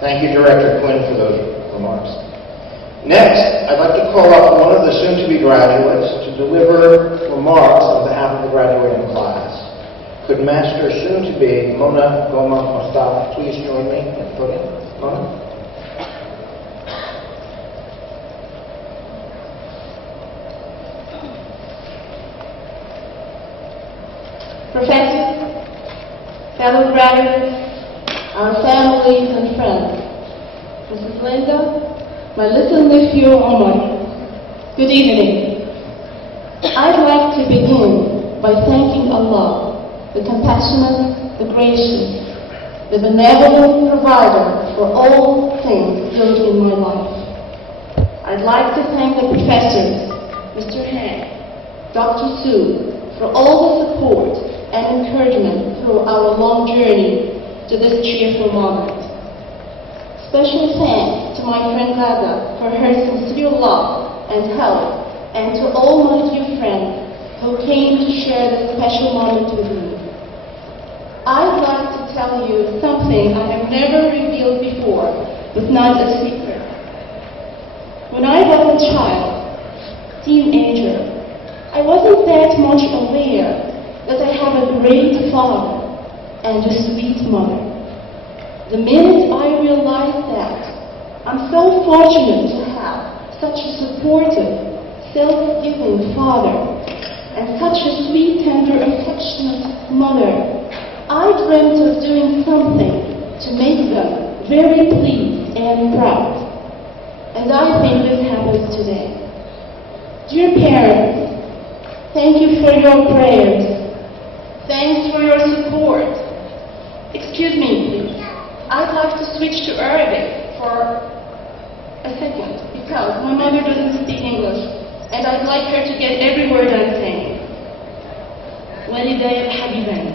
Thank you, Director Quinn, for those remarks. Next, I'd like to call up one of the soon-to-be graduates to deliver remarks on behalf of the graduating class. Could Master soon-to-be Gomaa Mostafa please join me at the podium? Mona? Professors, fellow graduates, our families and friends, Mrs. Linda, my little nephew Omar, good evening. I'd like to begin by thanking Allah, the compassionate, the gracious, the benevolent provider for all things good in my life. I'd like to thank the professors, Mr. Han, Dr. Su, for all the support and encouragement through our long journey to this cheerful moment. Special thanks to my friend Gaza for her sincere love and help, and to all my dear friends who came to share this special moment with me. I'd like to tell you something I have never revealed before, but not a secret. When I was a child, teenager, I wasn't that much aware that I have a great father and a sweet mother. The minute I realized that, I'm so fortunate to have such a supportive, self-giving father and such a sweet, tender, affectionate mother, I dreamt of doing something to make them very pleased and proud. And I think this happens today. Dear parents, thank you for your prayers. Thanks for your support. Excuse me, please. I'd like to switch to Arabic for a second because my mother doesn't speak English and I'd like her to get every word I'm saying. والداي الحبيبان،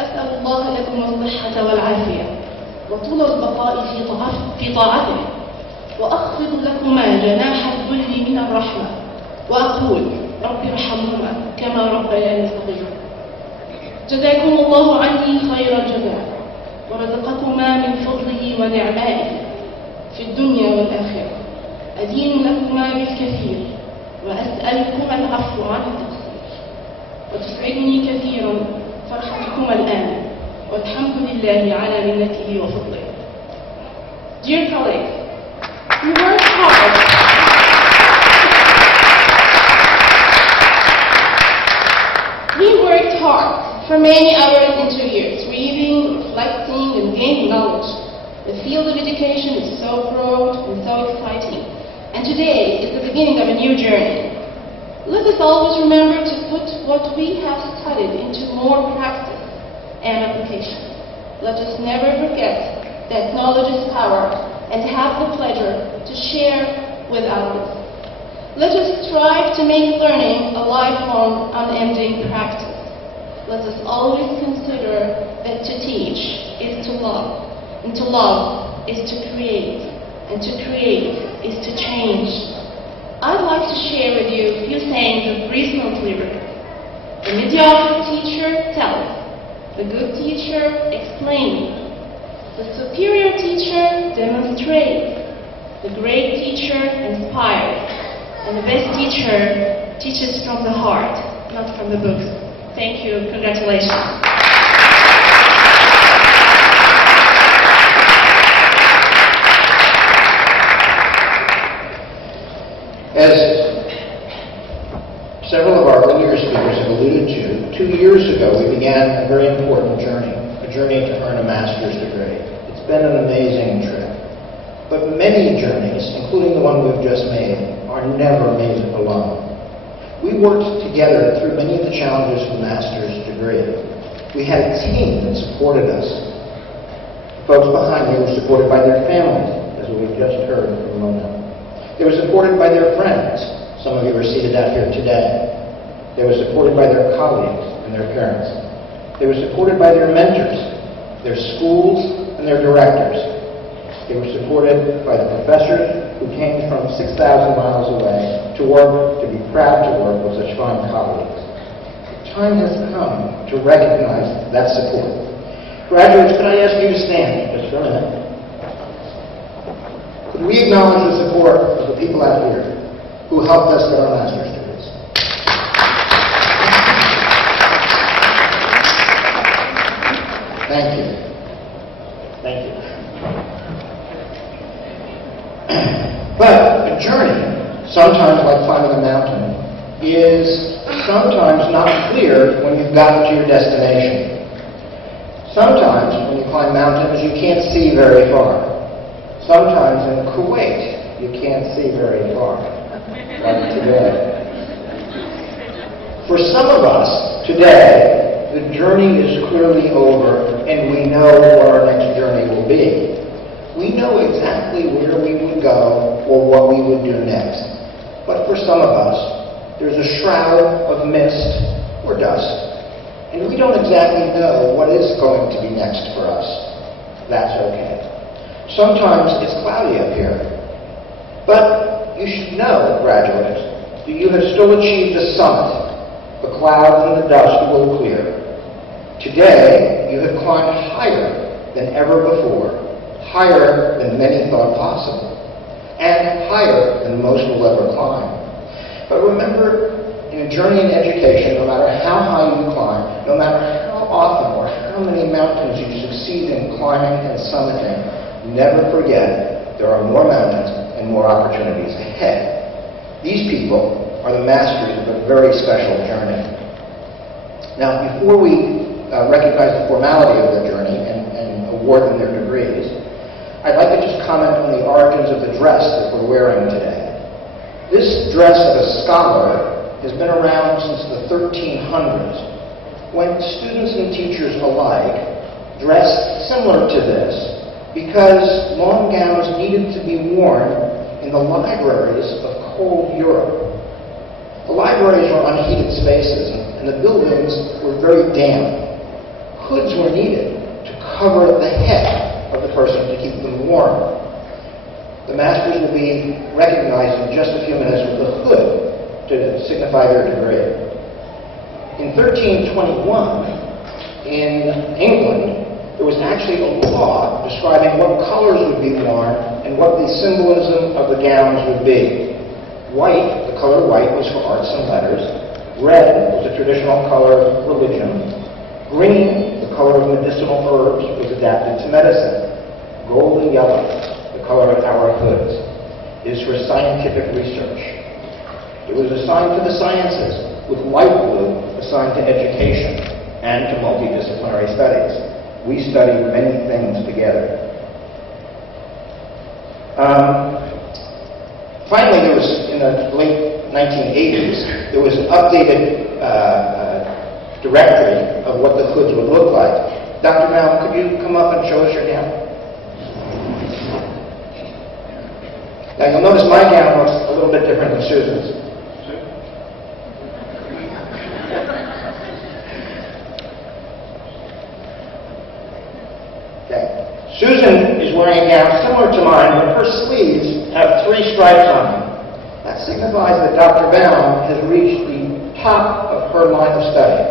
أسأل الله لكم الصحة والعافية وطول البقاء في طاعته، وأخفض لكما جناح الذل من الرحمة، وأقول رب ارحمهما كما ربياني صغيرا. جزاكم الله عني خير الجزاء ورزقكما من فضله ونعمائه في الدنيا والآخرة. أدين لكما بالكثير وأسألكما العفو عن التقصير، وتسعدني كثيرا فرحتكما الآن، والحمد لله على منته وفضله. Dear colleagues, we worked hard. We worked hard for many hours and 2 years, reading, reflecting, and gaining knowledge. The field of education is so broad and so exciting, and today is the beginning of a new journey. Let us always remember to put what we have studied into more practice and application. Let us never forget that knowledge is power and have the pleasure to share with others. Let us strive to make learning a lifelong, unending practice. Let us always consider that to teach is to love, and to love is to create, and to create is to change. I'd like to share with you a few sayings of recent lyric. The mediocre teacher tells, the good teacher explains, the superior teacher demonstrates, the great teacher inspires, and the best teacher teaches from the heart, not from the books. Thank you. Congratulations. As several of our earlier speakers have alluded to, 2 years ago we began a very important journey, a journey to earn a master's degree. It's been an amazing trip. But many journeys, including the one we've just made, are never made alone. We worked together through many of the challenges of the master's degree. We had a team that supported us. The folks behind me were supported by their families, as we've just heard from Mona. They were supported by their friends. Some of you are seated out here today. They were supported by their colleagues and their parents. They were supported by their mentors, their schools, and their directors. They were supported by the professors who came from 6,000 miles away to work, to be proud to work with such fine colleagues. The time has come to recognize that support. Graduates, could I ask you to stand just for a minute? We acknowledge the support of the people out here who helped us get our master's degrees. Thank you. Thank you. But a journey, sometimes like climbing a mountain, is sometimes not clear when you've gotten to your destination. Sometimes when you climb mountains, you can't see very far. Sometimes in Kuwait, you can't see very far, like today. For some of us, today, the journey is clearly over, and we know what our next journey will be. We know exactly where we would go or what we would do next. But for some of us, there's a shroud of mist or dust, and we don't exactly know what is going to be next for us. That's okay. Sometimes it's cloudy up here. But you should know, graduates, that you have still achieved the summit. The clouds and the dust will clear. Today, you have climbed higher than ever before, higher than many thought possible, and higher than most will ever climb. But remember, in a journey in education, no matter how high you climb, no matter how often or how many mountains you succeed in climbing and summiting, never forget there are more mountains and more opportunities ahead. These people are the masters of a very special journey. Now, before we recognize the formality of their journey and award them their degrees, I'd like to just comment on the origins of the dress that we're wearing today. This dress of a scholar has been around since the 1300s, when students and teachers alike dressed similar to this because long gowns needed to be worn in the libraries of cold Europe. The libraries were unheated spaces, and the buildings were very damp. Hoods were needed to cover the head of the person to keep them warm. The masters will be recognized in just a few minutes with a hood to signify their degree. In 1321, in England, there was actually a law describing what colors would be worn and what the symbolism of the gowns would be. White, the color white, was for arts and letters. Red was the traditional color of religion. Green, the color of medicinal herbs, was adapted to medicine. Gold and yellow, the color of our hoods, is for scientific research. It was assigned to the sciences, with light blue assigned to education and to multidisciplinary studies. We studied many things together. Finally, there was, in the late 1980s, there was an updated directory of what the hoods would look like. Dr. Mal, could you come up and show us your gown? Now, you'll notice my gown looks a little bit different than Susan's. Susan is wearing a gown similar to mine, but her sleeves have 3 stripes on them. That signifies that Dr. Baum has reached the top of her line of study.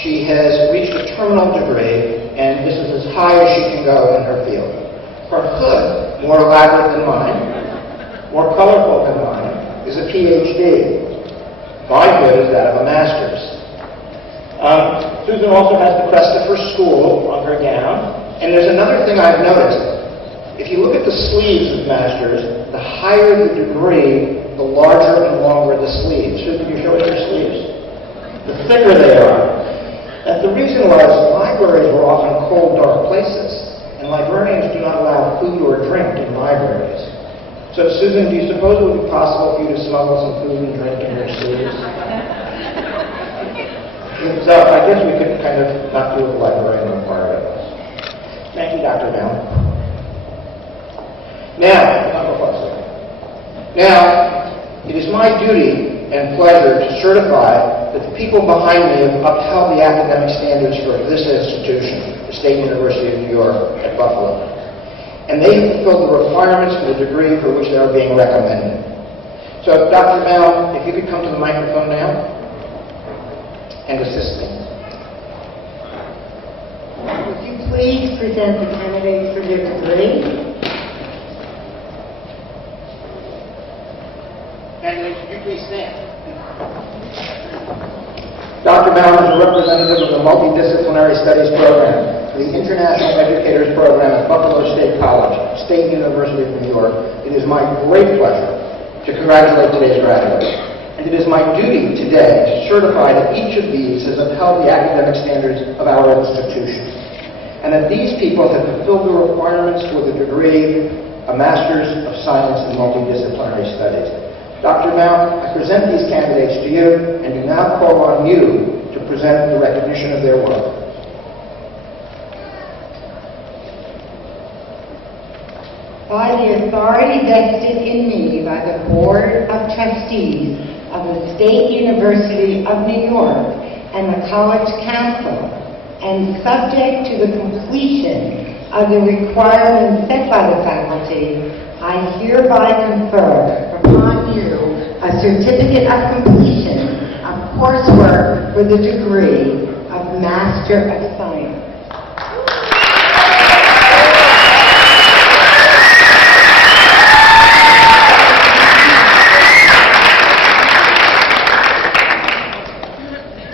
She has reached a terminal degree, and this is as high as she can go in her field. Her hood, more elaborate than mine, more colorful than mine, is a PhD. My hood is that of a master's. Susan also has the crest of her school on her gown. And there's another thing I've noticed. If you look at the sleeves of masters, the higher the degree, the larger and longer the sleeves. Susan, you show us your sleeves. The thicker they are. And the reason was libraries were often cold, dark places, and librarians do not allow food or drink in libraries. So, Susan, do you suppose it would be possible for you to smuggle some food and drink in your sleeves? So, I guess we could kind of not do what the librarian required of us. Thank you, Dr. Bell. Now, it is my duty and pleasure to certify that the people behind me have upheld the academic standards for this institution, the State University of New York at Buffalo. And they have fulfilled the requirements for the degree for which they are being recommended. So, Dr. Bell, if you could come to the microphone now and assist me. Would you please present the candidates for their degree? Dr. Mound is a representative of the Multidisciplinary Studies Program for the International Educators Program at Buffalo State College, State University of New York. It is my great pleasure to congratulate today's graduates. And it is my duty today to certify that each of these has upheld the academic standards of our institution, and that these people have fulfilled the requirements for the degree, a Master's of Science in Multidisciplinary Studies. Dr. Mount, I present these candidates to you and do now call on you to present the recognition of their work. By the authority vested in me by the Board of Trustees of the State University of New York and the College Council, and subject to the completion of the requirements set by the faculty, I hereby confer upon you a certificate of completion of coursework for the degree of Master of Science.